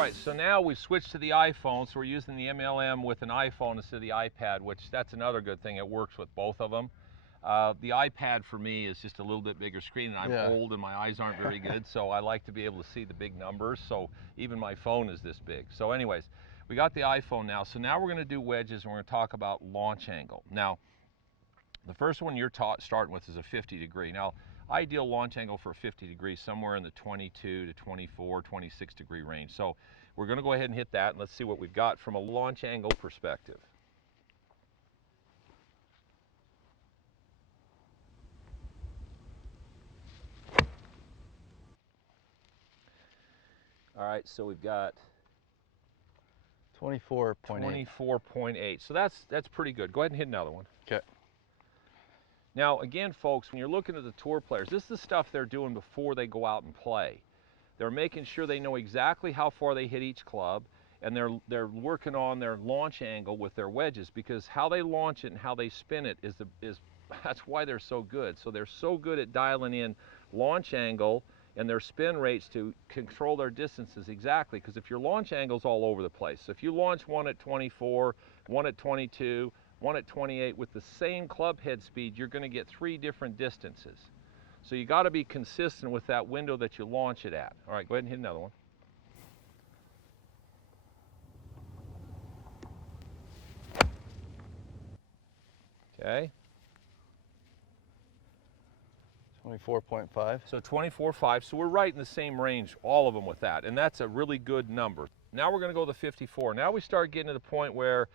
All right, so now we've switched to the iPhone, so we're using the MLM with an iPhone instead of the iPad, which that's another good thing. It works with both of them. The iPad for me is just a little bit bigger screen, and I'm old and my eyes aren't very good, so I like to be able to see the big numbers, so even my phone is this big. So anyways, we got the iPhone now, so now we're going to do wedges, and we're going to talk about launch angle. Now, the first one you're starting with is a 50 degree. Now, ideal launch angle for 50 degrees, somewhere in the 22 to 24, 26 degree range. So we're going to go ahead and hit that, and let's see what we've got from a launch angle perspective. All right, so we've got 24.8. 24.8. So that's pretty good. Go ahead and hit another one. Okay. Now, again, folks, when you're looking at the tour players, this is the stuff they're doing before they go out and play. They're making sure they know exactly how far they hit each club, and they're working on their launch angle with their wedges, because how they launch it and how they spin it is that's why they're so good. So they're so good at dialing in launch angle and their spin rates to control their distances exactly, because if your launch angle's all over the place, so if you launch one at 24, one at 22, one at 28 with the same club head speed, you're going to get 3 different distances. So you got to be consistent with that window that you launch it at. All right, go ahead and hit another one. Okay. 24.5. So 24.5, so we're right in the same range, all of them with that, and that's a really good number. Now we're going to go to 54. Now we start getting to the point where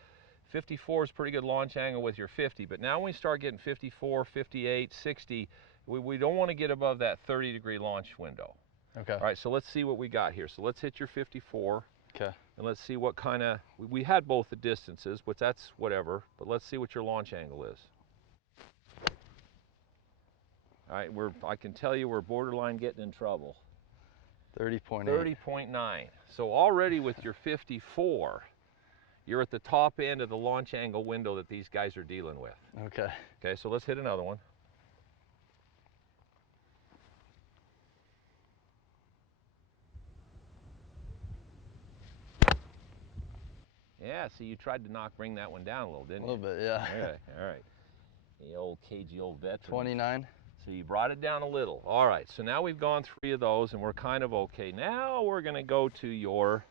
54 is pretty good launch angle with your 50, but now when we start getting 54, 58, 60, we don't want to get above that 30 degree launch window. Okay. All right, so let's see what we got here. So let's hit your 54. Okay. And let's see what kind of, we had both the distances, but that's whatever, but let's see what your launch angle is. All right, I can tell you we're borderline getting in trouble. 30.8. 30.9. So already with your 54, you're at the top end of the launch angle window that these guys are dealing with. Okay. Okay, so let's hit another one. Yeah, see, you tried to bring that one down a little, didn't you? A little bit, yeah. Okay, all right. The old cagey old veteran. 29. So you brought it down a little. All right, so now we've gone 3 of those and we're kind of okay. Now we're going to go to your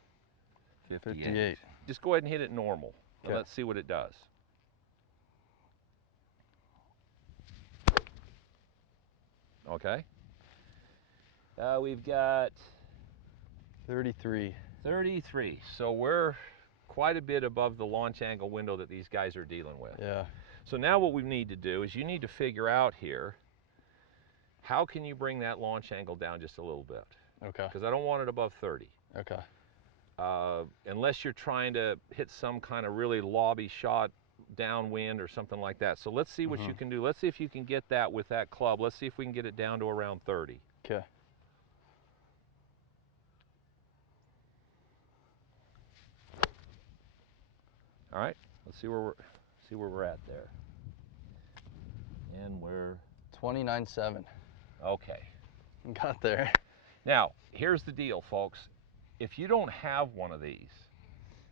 58. Just go ahead and hit it normal. Okay. And let's see what it does. Okay. We've got 33. 33. So we're quite a bit above the launch angle window that these guys are dealing with. Yeah. So now what we need to do is you need to figure out here, how can you bring that launch angle down just a little bit? Okay. Because I don't want it above 30. Okay. Unless you're trying to hit some kind of really lobby shot downwind or something like that. So let's see what you can do. Let's see if you can get that with that club. Let's see if we can get it down to around 30. Okay. All right, let's see where we're at there. And we're 29.7. okay. Got there. Now, here's the deal, folks. If you don't have one of these,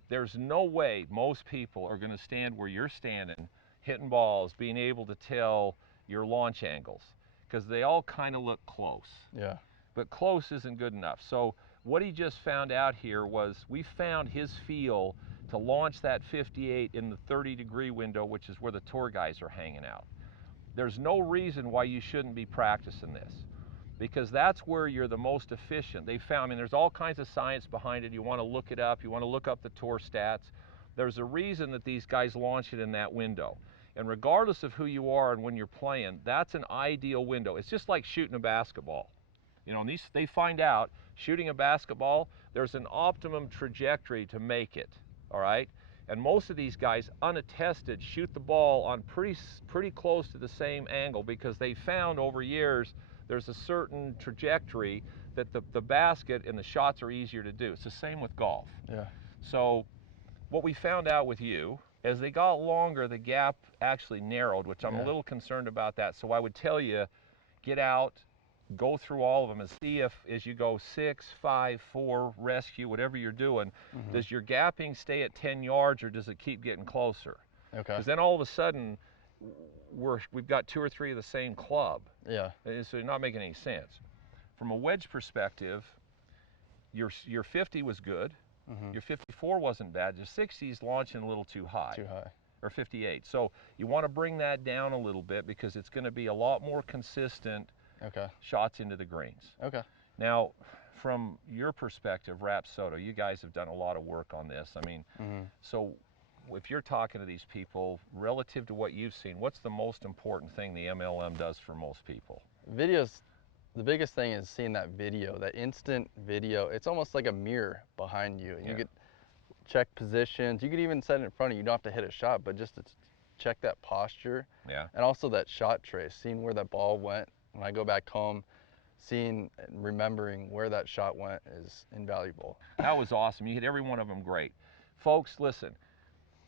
there's no way most people are going to stand where you're standing, hitting balls, being able to tell your launch angles, because they all kind of look close. Yeah. But close isn't good enough. So what he just found out here was we found his feel to launch that 58 in the 30 degree window, which is where the tour guys are hanging out. There's no reason why you shouldn't be practicing this, because that's where you're the most efficient. They found, I mean, there's all kinds of science behind it. You want to look it up. You want to look up the tour stats. There's a reason that these guys launch it in that window. And regardless of who you are and when you're playing, that's an ideal window. It's just like shooting a basketball. You know, they find out shooting a basketball, there's an optimum trajectory to make it, all right? And most of these guys, unattested, shoot the ball on pretty close to the same angle, because they found over years there's a certain trajectory that the basket and the shots are easier to do. It's the same with golf. Yeah. So what we found out with you, as they got longer, the gap actually narrowed, which I'm a little concerned about that. So I would tell you, get out go through all of them and see if, as you go 6, 5, 4, rescue, whatever you're doing, does your gapping stay at 10 yards or does it keep getting closer? Okay. Because then all of a sudden, we've got 2 or 3 of the same club. Yeah. So you're not making any sense. From a wedge perspective, your 50 was good. Your 54 wasn't bad. Your 60 is launching a little too high. Too high. Or 58. So you want to bring that down a little bit because it's going to be a lot more consistent shots into the greens. Okay. Now, from your perspective, Rapsodo, you guys have done a lot of work on this. I mean, so if you're talking to these people, relative to what you've seen, what's the most important thing the MLM does for most people? Videos, the biggest thing is seeing that video, that instant video. It's almost like a mirror behind you. You could check positions. You could even set it in front of you. You don't have to hit a shot, but just to check that posture. Yeah. And also that shot trace, seeing where that ball went. When I go back home, seeing and remembering where that shot went is invaluable. That was awesome. You hit every one of them great. Folks, listen,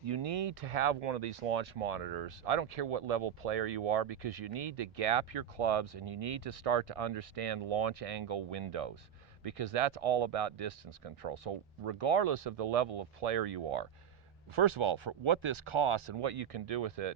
you need to have one of these launch monitors. I don't care what level player you are, because you need to gap your clubs and you need to start to understand launch angle windows, because that's all about distance control. So regardless of the level of player you are, first of all, for what this costs and what you can do with it,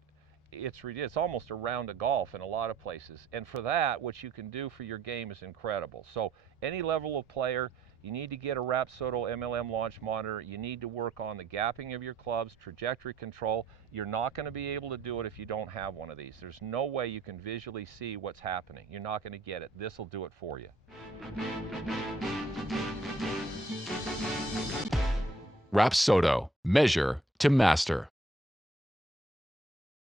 it's almost a round of golf in a lot of places. And for that, what you can do for your game is incredible. So any level of player, you need to get a Rapsodo MLM launch monitor. You need to work on the gapping of your clubs, trajectory control. You're not going to be able to do it if you don't have one of these. There's no way you can visually see what's happening. You're not going to get it. This will do it for you. Rapsodo, measure to master.